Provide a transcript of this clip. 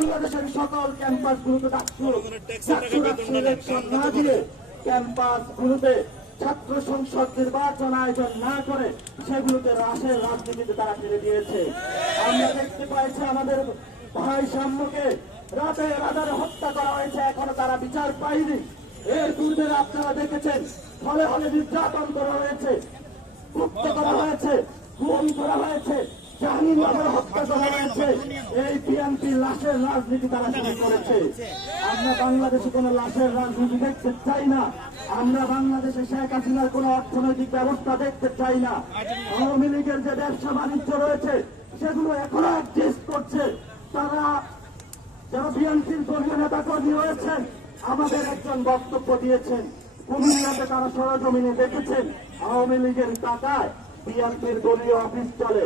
বাংলাদেশের সকল ক্যাম্পাসগুলোতে ইলেকশন না দিয়ে ক্যাম্পাসগুলোতে ছাত্র সংসদ নির্বাচন আয়োজন না করে সেগুলোতে রাশের রাজনীতিতে তারা ফেলে দিয়েছে। আমরা দেখতে পাইছি আমাদের ভাই সাম্যকে রাতে রাজারে হত্যা করা হয়েছে, এখনো তারা বিচার পায়নি। এর পূর্বে আপনারা দেখেছেন হলে হলে নির্যাতন করা হয়েছে, মুক্ত করা হয়েছে, খুন করা হয়েছে, জাহাঙ্গীরনগরে হত্যা করা হয়েছে। এই বিএনপি লাশের রাজনীতি তারা শুরু করেছে। আমরা বাংলাদেশে কোন লাশের রাজনীতি দেখতে চাই না। আমরা বাংলাদেশে শেখ হাসিনার কোন অর্থনৈতিক ব্যবস্থা দেখতে চাই না। আওয়ামী লীগের যে ব্যবসা বাণিজ্য রয়েছে সেগুলো এখনো এক্সিস্ট করছে। তারা যারা বিএনপির দলীয় নেতা কর্মী রয়েছেন আমাদের একজন বক্তব্য দিয়েছেন, কুমিল্লাতে তারা সরজমিনে দেখেছেন আওয়ামী লীগের টাকায় বিএনপির দলীয় অফিস চলে।